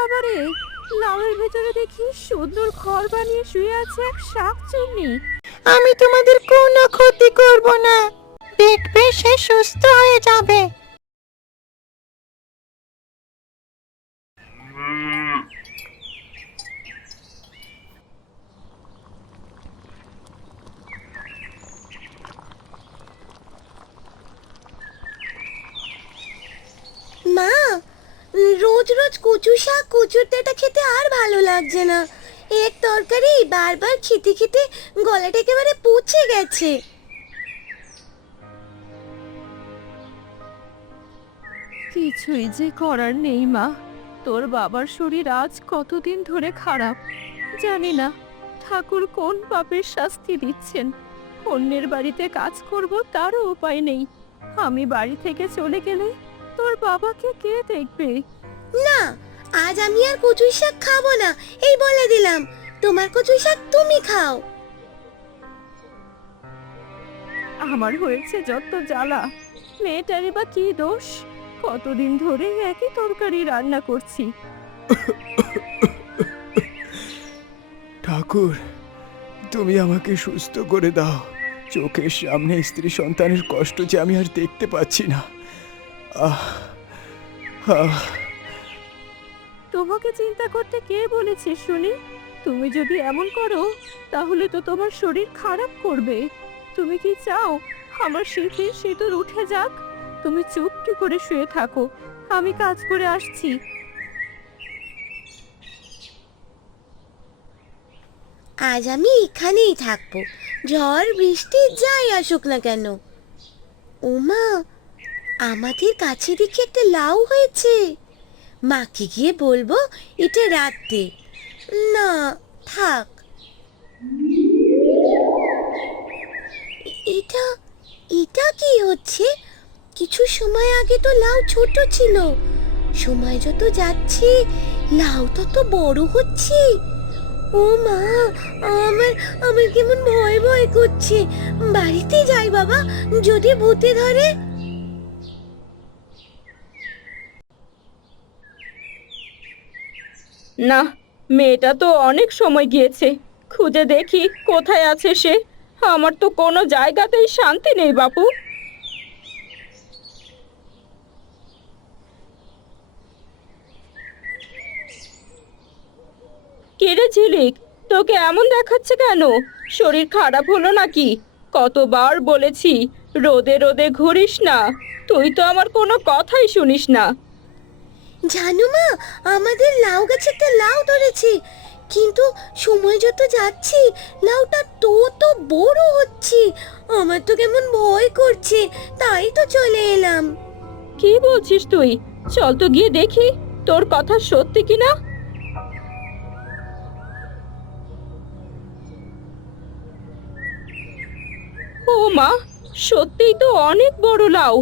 বাবারে, লাউয়ের ভেতরে দেখি সুন্দর ঘর বানিয়ে শুয়ে আছে এক শাকচুন্নি। আমি তোমাদের কোনো ক্ষতি করব না, দেখবে সে সুস্থ হয়ে যাবে। মা, রোজ রোজ কচু শাক কচুর ডাঁটা খেতে আর ভালো লাগছে না। এর তরকারি বারবার খেতে খেতে গলাটা একেবারে পচে গেছে। কিছুই যে করার নেই মা, তোর বাবার শরীর আজ কতদিন ধরে খারাপ জানি না। ঠাকুর কোন পাপের শাস্তি দিচ্ছেন। অন্যের বাড়িতে কাজ করব তারও উপায় নেই। আমি বাড়ি থেকে চলে গেলে তোর বাবাকে কে দেখবে? না, আজ আমি আর কচু শাক খাবো না, এই বলে দিলাম। তোমার কচু শাক তুমি খাও। আমার হয়েছে যত জ্বালা। মেয়েটারই বা কি দোষ? কতদিন ধরে একই তরকারি রান্না করছি। ঠাকুর, তুমি আমাকে সুস্থ করে দাও। চোখের সামনে স্ত্রী সন্তানের কষ্ট যে আমি আর দেখতে পাচ্ছি না। আহ আহ তোমাকে চিন্তা করতে কে বলেছে শুনি? তুমি যদি এমন করো তাহলে তো তোমার শরীর খারাপ করবে। তুমি কি চাও আমার শীতের সিঁদুর উঠে যাক? তুমি চুপটি করে শুয়ে থাকো, আমি কাজ করে আসছি। আজ আমি এখানেই থাকবো, ঝড় বৃষ্টি যাই আসুক না কেন। ওমা, আমাদের কাছে দেখি একটা লাউ হয়েছে। মাকে গিয়ে বলবো এটা রাতে। না, থাক। এটা এটা কি হচ্ছে? কিছু সময় আগে তো লাউ ছোট ছিল, সময় যত যাচ্ছে লাউ তত বড় হচ্ছে। ও মা, আমার আমার কেমন ভয় ভয় করছে। বাড়িতে যাই বাবা, যদি ভূতে ধরে। না, মেয়েটা তো অনেক সময় গিয়েছে। খুঁজে দেখি কোথায় আছে সে। আমার তো কোনো জায়গাতেই শান্তি নেই বাপু। কিরে ঝিলিক, তোকে এমন দেখাচ্ছে কেন? শরীর খারাপ হলো নাকি? কতবার বলেছি রোদে রোদে ঘুরিস না, তুই তো আমার কোনো কথাই শুনিস না। জানো মা, আমাদের লাউ গাছে একটা লাউ ধরেছে, কিন্তু সময় যত যাচ্ছে লাউটা তত বড় হচ্ছে। আমার তো কেমন ভয় করছে, তাই তো চলে এলাম। কি বলছিস তুই? চল তো গিয়ে দেখি তোর কথা সত্যি কিনা। ও মা, সত্যিই তো অনেক বড় লাউ।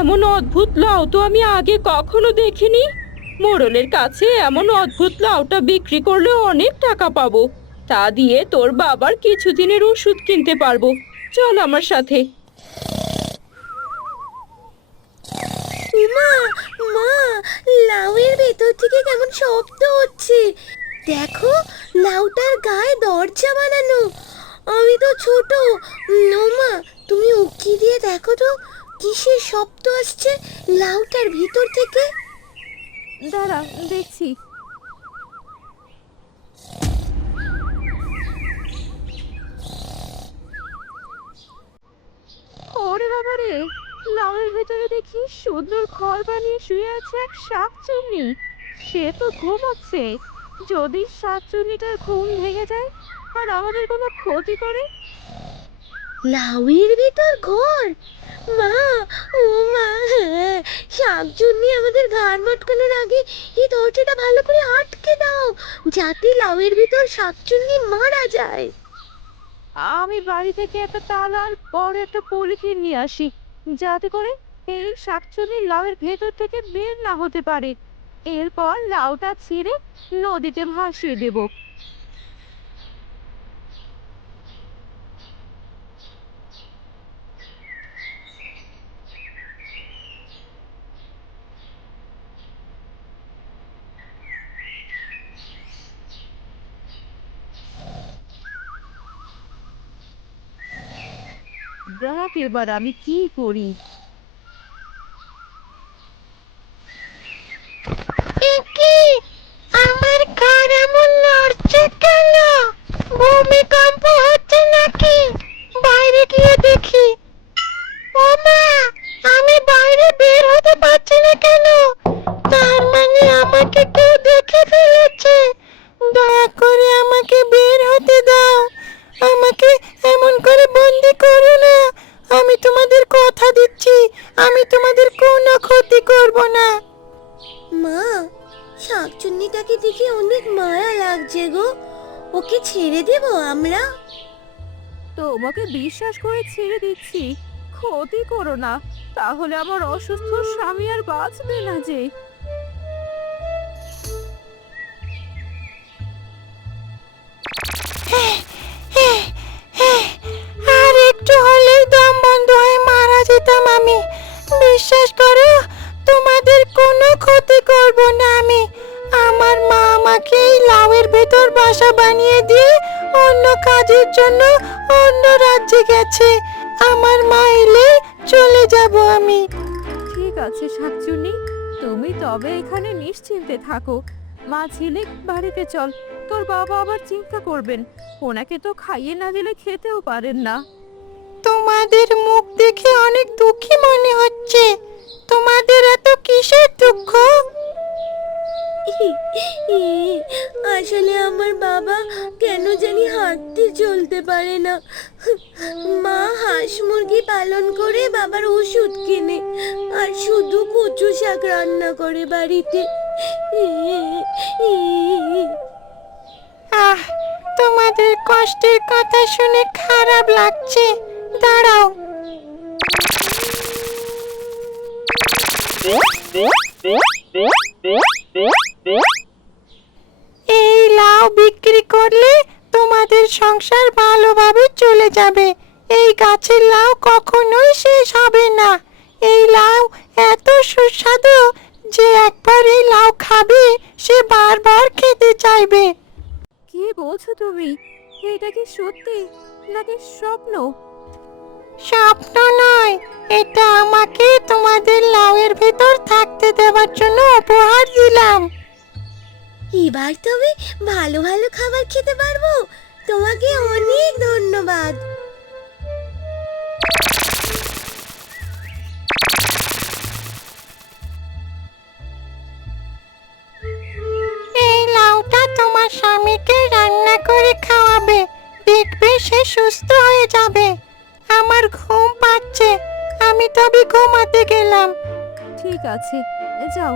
এমন অদ্ভুত লাউ তো আমি আগে কখনো দেখিনি। মোড়লের কাছে এমন অদ্ভুত লাউটা বিক্রি করলে অনেক টাকা পাবো। তা দিয়ে তোর বাবার কিছুদিনের ওষুধ কিনতে পারবো। চল আমার সাথে। মা, মা, লাউয়ের ভেতর থেকে কেমন শব্দ হচ্ছে। দেখো, লাউটার গায়ে দরজা বানানো। আমি তো ছোট। মা, তুমি উকি দিয়ে দেখো তো কিসের শব্দ আসছে লাউটার ভিতর থেকে। দাঁড়া, দেখছি। ওরে বাবারে, লাউয়ের ভেতরে দেখি সুন্দর ঘর বানিয়ে শুয়ে আছে এক শাকচুন্নি। সে তো ঘুমোচ্ছে। যদি শাকচুন্নিটার ঘুম ভেঙে যায় আর আমাদের কোনো ক্ষতি করে? লাউয়ের ভিতর ঘর? মা, ও মা, হ্যাঁ, শাকচুন্নি আমাদের ঘাড় মটকানোর আগে এই দরজাটা ভালো করে আটকে দাও, যাতে লাউয়ের ভিতর শাকচুন্নি মারা যায়। আমি বাড়ি থেকে একটা তাল আর বড় একটা পলিথিন নিয়ে আসি, যাতে করে এই শাকচুন্নি লাউয়ের ভেতর থেকে বের না হতে পারে। এরপর লাউটা ছিঁড়ে নদীতে ভাসিয়ে দেবো। দেখ এবার আমি কি করি। একি আমার ঘর এমন নড়ছে কেন? ভূমিকম্প হচ্ছে নাকি? বাইরে গিয়ে দেখি। ও মা, আমি বাইরে বের হতে পারছি না কেন? তার মানে আমাকে কেউ দেখে ফেলেছে। দয়া করে আমাকে বের হতে দাও। আমাকে এমন করে বন্দি করো না। আমি তোমাদের কথা দিচ্ছি, আমি তোমাদের কোনো ক্ষতি করব না। মা, শাকচুন্নিটাকে দেখে অনেক মায়া লাগছে গো। ওকে ছেড়ে দেব আমরা? তোমাকে বিশ্বাস করে ছেড়ে দিচ্ছি, ক্ষতি করো না, তাহলে আমার অসুস্থ স্বামী আর বাঁচবে না যে। আর একটু হলেই দম বন্ধ হয়ে মারা যেতাম আমি। বিশ্বাস করো, তোমাদের কোনো ক্ষতি করব না আমি। আমার মা আমাকে এই লাউয়ের ভেতর বাসা বানিয়ে দিয়ে অন্য কাজের জন্য অন্য রাজ্যে গেছে। আমার মা এলে চলে যাব আমি। ঠিক আছে শাকচুন্নি, তুমি তবে এখানে নিশ্চিন্তে থাকো। মা ঝিলিক, বাড়িতে চল, তোর বাবা আবার চিন্তা করবেন, ওনাকে তো খাইয়ে না দিলে খেতেও পারেন না। তোমাদের মুখ দেখে অনেক দুঃখী মনে হচ্ছে। তোমাদের এত কিসের দুঃখ? আসলে আমার বাবা কেন জানি হাঁটতে চলতে পারে না। মা হাঁস মুরগি পালন করে বাবার ওষুধ কিনে আর শুধু কচু শাক রান্না করে বাড়িতে। আহ, তোমাদের কষ্টের কথা শুনে খারাপ লাগছে। দাঁড়াও। এই লাউ বিক্রি করলে তোমাদের সংসার ভালোভাবে চলে যাবে। এই গাছের লাউ কখনোই শেষ হবে না। এই লাউ এত সুস্বাদু যে একবার এই লাউ খাবে সে বারবার খেতে চাইবে। কি বলছো তুমি? এটা কি সত্যি নাকি স্বপ্ন? স্বপ্ন নয়, এটা আমাকে তোমাদের লাউয়ের ভেতর থাকতে দেওয়ার জন্য উপহার দিলাম। এবার তবে ভালো ভালো খাবার খেতে পারবো। তোমাকে অনেক ধন্যবাদ। এই লাউটা তোমার স্বামীকে রান্না করে খাওয়াবে, দেখবে সে সুস্থ হয়ে যাবে। আমার ঘুম পাচ্ছে, আমি তবে ঘুমাতে গেলাম। ঠিক আছে, যাও।